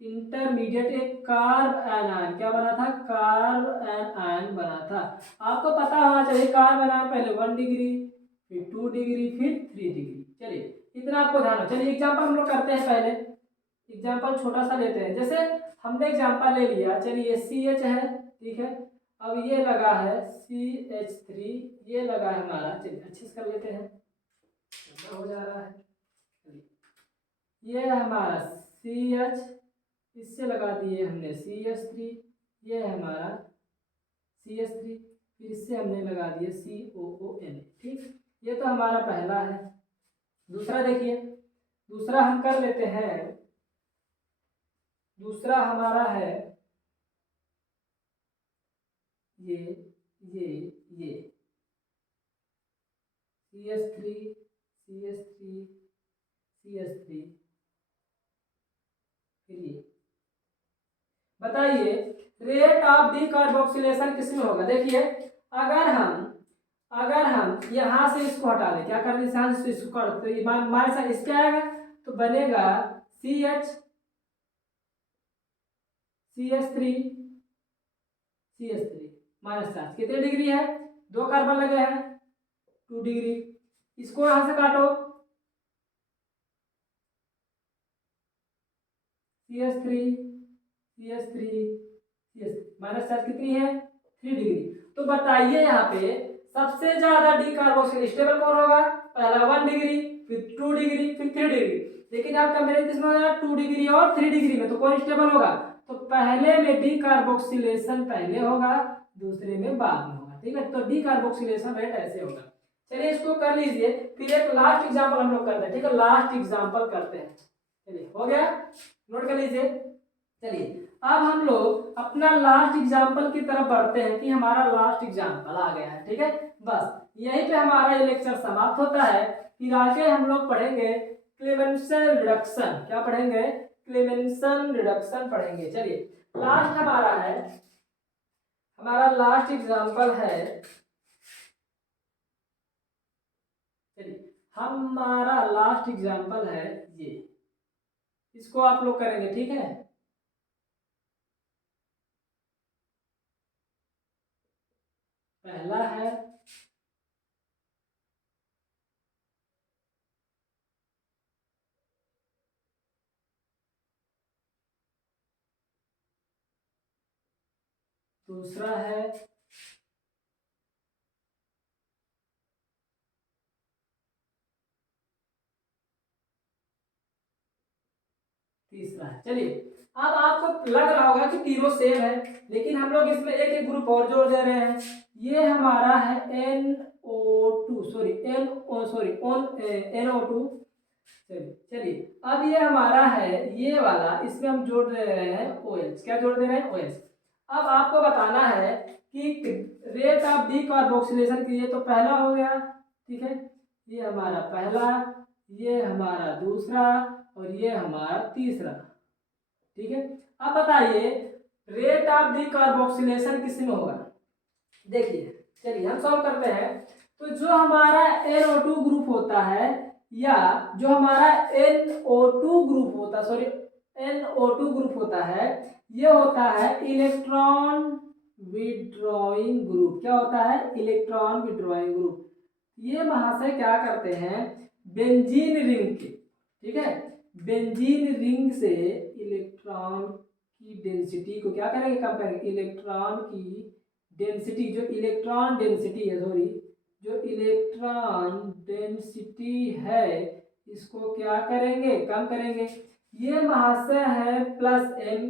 इंटरमीडिएट एक कार्ब एनायन क्या बना था, कार्ब एनायन बना था। आपको पता होना चाहिए कार्ब एनायन पहले 1 डिग्री, फिर 2 डिग्री, फिर 3 डिग्री। चलिए इतना आपको ध्यान हो। चलिए एग्जाम्पल हम लोग करते हैं, पहले एग्जाम्पल छोटा सा लेते हैं। जैसे हमने एग्जाम्पल ले लिया, चलिए CH है, ठीक है, अब ये लगा है CH3, ये लगा है हमारा, चलिए अच्छे से कर लेते हैं, हो जा रहा है। ये है हमारा CH, इससे लगा दिए हमने CH3, ये है हमारा CH3, फिर इससे हमने लगा दिए COON, ठीक। ये तो हमारा पहला है। दूसरा देखिए, दूसरा हम कर लेते हैं, दूसरा हमारा है ये ये ये CH3 CH3 CH3, फिर ये बताइए रेट ऑफ डी कार्बोक्सिलेशन किसमें होगा। देखिए अगर हम यहाँ से इसको हटा दें, क्या कर दें, यहाँ से इसको कर तो हमारे साथ इसके आएगा तो बनेगा CH3 माइनस चार्ज, कितने डिग्री है, 2 कार्बन लगे हैं, 2 डिग्री। इसको यहाँ से काटो, CH3 माइनस चार्ज कितनी है, 3 डिग्री। तो बताइए यहाँ पे सबसे ज्यादा डी कार्बोक्सिल स्टेबल कौन होगा, पहला 1 डिग्री, फिर 2 डिग्री, फिर 3 डिग्री। लेकिन आप कंपेयर किसमें होगा, 2 डिग्री और 3 डिग्री में, तो कौन स्टेबल होगा, तो पहले में डी कार्बोक्सिलेशन पहले होगा, दूसरे में बाद में होगा, ठीक है। तो डी कार्बोक्सिलेशन रेट ऐसे होगा। चलिए इसको कर लीजिए, फिर एक लास्ट एग्जाम्पल हम लोग करते हैं, ठीक है, लास्ट एग्जाम्पल करते हैं। चलिए हो गया, नोट कर लीजिए। चलिए अब हम लोग अपना लास्ट एग्जाम्पल की तरफ बढ़ते हैं कि हमारा लास्ट एग्जाम्पल आ गया है, ठीक है। बस यहीं पे हमारा ये लेक्चर समाप्त होता है। फिर आगे हम लोग पढ़ेंगे क्लेमेंसन रिडक्शन, क्या पढ़ेंगे, क्लेमेंसन रिडक्शन पढ़ेंगे। चलिए लास्ट हमारा है, हमारा लास्ट एग्जाम्पल है, चलिए हमारा लास्ट एग्जाम्पल है ये, इसको आप लोग करेंगे, ठीक है। पहला है दूसरा है तीसरा है। चलिए अब आपको लग रहा होगा कि तीनों सेम है, लेकिन हम लोग इसमें एक एक ग्रुप और जोड़ दे रहे हैं। ये हमारा है NO2 सॉरी NO2। चलिए अब ये हमारा है ये वाला, इसमें हम जोड़ दे रहे हैं OH, क्या जोड़ दे रहे हैं, OH। अब आपको बताना है कि रेट ऑफ डी कार्बोक्सिलेशन के लिए, तो पहला हो गया, ठीक है, ये हमारा पहला, ये हमारा दूसरा और ये हमारा तीसरा, ठीक है। अब बताइए रेट ऑफ डी कार्बोक्सिलेशन किसमें होगा। देखिए चलिए हम सॉल्व करते हैं। तो जो हमारा NO2 ग्रुप होता है, या जो हमारा NO2 ग्रुप होता है, ये होता है इलेक्ट्रॉन विड्रॉइंग ग्रुप। क्या होता है, इलेक्ट्रॉन विड्रॉइंग ग्रुप। ये महाशय क्या करते हैं, बेंजीन रिंग के, ठीक है, बेंजीन रिंग से इलेक्ट्रॉन की डेंसिटी को क्या करेंगे, कम करेंगे। इलेक्ट्रॉन की डेंसिटी, जो इलेक्ट्रॉन डेंसिटी है, सॉरी जो इलेक्ट्रॉन डेंसिटी है, इसको क्या करेंगे, कम करेंगे। ये महाशय है +m,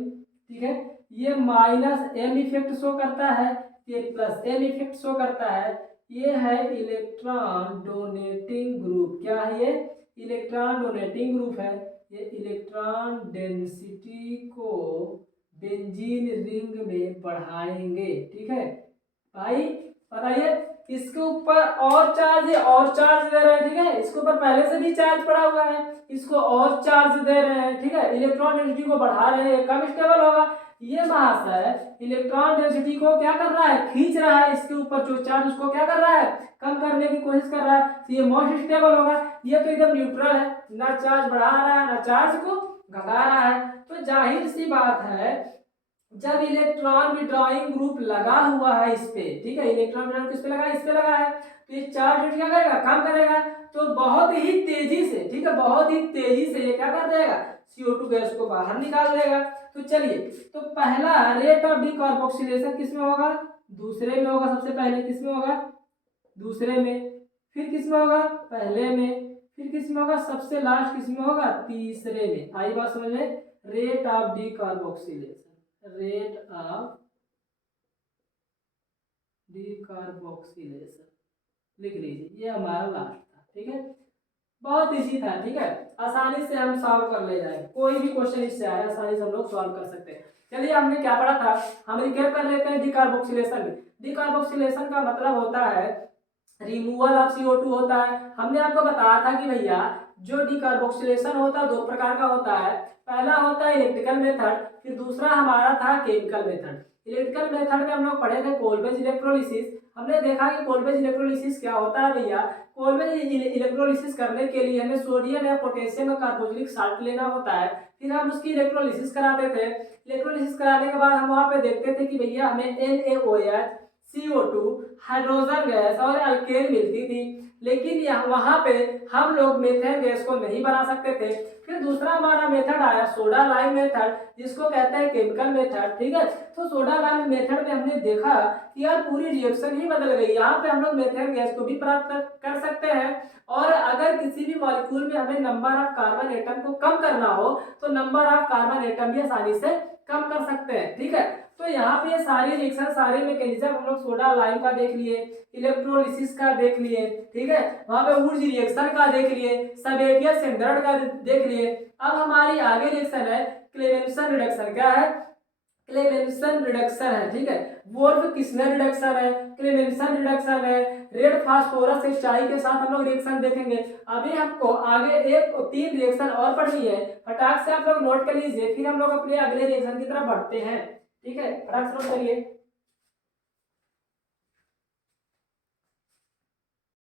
ठीक है, ये -m इफेक्ट शो करता है, ये +m इफेक्ट शो करता है। ये है इलेक्ट्रॉन डोनेटिंग ग्रुप। क्या है ये, इलेक्ट्रॉन डोनेटिंग ग्रुप है। ये इलेक्ट्रॉन डेंसिटी को बेंजीन रिंग में बढ़ाएंगे, ठीक है भाई। बताइए इसके ऊपर और चार्ज है, और चार्ज दे रहे हैं, ठीक है, इसके ऊपर पहले से भी चार्ज पड़ा हुआ है, इसको और चार्ज दे रहे हैं, ठीक है, इलेक्ट्रॉन डेंसिटी को बढ़ा रहे हैं, कम स्टेबल होगा। ये महाशय इलेक्ट्रॉन डेंसिटी को क्या कर रहा है, खींच रहा है, इसके ऊपर जो चार्ज उसको क्या कर रहा है, कम करने की कोशिश कर रहा है, तो ये मोस्ट स्टेबल होगा। ये तो एकदम न्यूट्रल है, ना चार्ज बढ़ा रहा है ना चार्ज को घटा रहा है। तो जाहिर सी बात है जब इलेक्ट्रॉन विड्रॉइंग ग्रुप लगा हुआ है इस पे, ठीक है, इलेक्ट्रॉन विड्रॉइंग किस पे लगा है, इस पे लगा है, तो ये चार्ज क्या करेगा, कम करेगा। तो बहुत ही तेजी से, ठीक है, बहुत ही तेजी से ये क्या कर देगा, CO2 गैस को बाहर निकाल देगा। तो चलिए, तो पहला रेट ऑफ डिकार्बोक्सिलेशन किसमें होगा, दूसरे में होगा। सबसे पहले किसमें होगा, दूसरे में। फिर किसमें होगा, पहले में। फिर किसमें होगा, सबसे लास्ट किसमें होगा, तीसरे में। आई बात समझ में। Rate of decarboxylation, rate of decarboxylation लिख लीजिए, ये हमारा लास्ट था। ठीक है, बहुत इजी था। ठीक है, आसानी से हम सॉल्व कर ले जाएंगे, कोई भी क्वेश्चन इससे आए आसानी से हम लोग सॉल्व कर सकते हैं। चलिए, हमने क्या पढ़ा था, हम रिकैप कर लेते हैं। डिकार्बोक्सिलेशन में, डिकार्बोक्सिलेशन का मतलब होता है रिमूवल ऑफ CO2 होता है। हमने आपको बताया था कि भैया जो डिकार्बोक्सिलेशन होता है दो प्रकार का होता है। पहला होता है इलेक्ट्रिकल मेथड, फिर दूसरा हमारा था केमिकल मेथड। इलेक्ट्रिकल मेथड में हम लोग पढ़े थे कोलब्रुक इलेक्ट्रोलिसिस। हमने देखा कि कोलब्रुक इलेक्ट्रोलिसिस क्या होता है भैया। कोलब्रुक इलेक्ट्रोलिसिस करने के लिए हमें सोडियम या पोटेशियम का कार्बोक्सिलिक साल्ट लेना होता है, फिर हम उसकी इलेक्ट्रोलिसिस कराते थे। इलेक्ट्रोलिसिस कराने के बाद हम वहां पे देखते थे कि भैया हमें NaOH, CO2, हाइड्रोजन गैस और अल्केन मिलती थी, लेकिन यहाँ वहां पे हम लोग मीथेन गैस को नहीं बना सकते थे। फिर दूसरा हमारा मेथड आया सोडा लाइम मेथड, जिसको कहते हैं केमिकल मेथड। ठीक है, तो सोडा लाइम मेथड में हमने देखा कि यार पूरी रिएक्शन ही बदल गई। यहाँ पे हम लोग मीथेन गैस को भी प्राप्त कर सकते हैं, और अगर किसी भी मॉलिक्यूल में हमें नंबर ऑफ कार्बन एटम को कम करना हो तो नंबर ऑफ कार्बन एटम भी आसानी से कम कर सकते हैं। ठीक है, तो यहाँ पे सारी रिएक्शन, सारे मैकेनिज्म हम लोग सोडा लाइम का देख लिए, इलेक्ट्रोलिसिस का देख लिए, ठीक है, वहां पे वुड्स रिएक्शन का देख लिए, सबेटियस सिंडर्ड का देख लिए। अब हमारी आगे रिएक्शन है क्लेमेंसन रिडक्शन। क्या है, क्लेमेंसन रिडक्शन है। ठीक है, वोल्फ किस्नर रिडक्शन है, क्लेमेंसन रिडक्शन है, रेड फास्फोरस स्टाई के साथ हम लोग रिएक्शन देखेंगे। अभी हमको आगे एक 3 रिएक्शन और पढ़नी है, फटाक से आप लोग नोट कर लीजिए, फिर हम लोग अपने अगले रिएक्शन की तरफ बढ़ते हैं। ठीक है, फटाक से नोट करिए।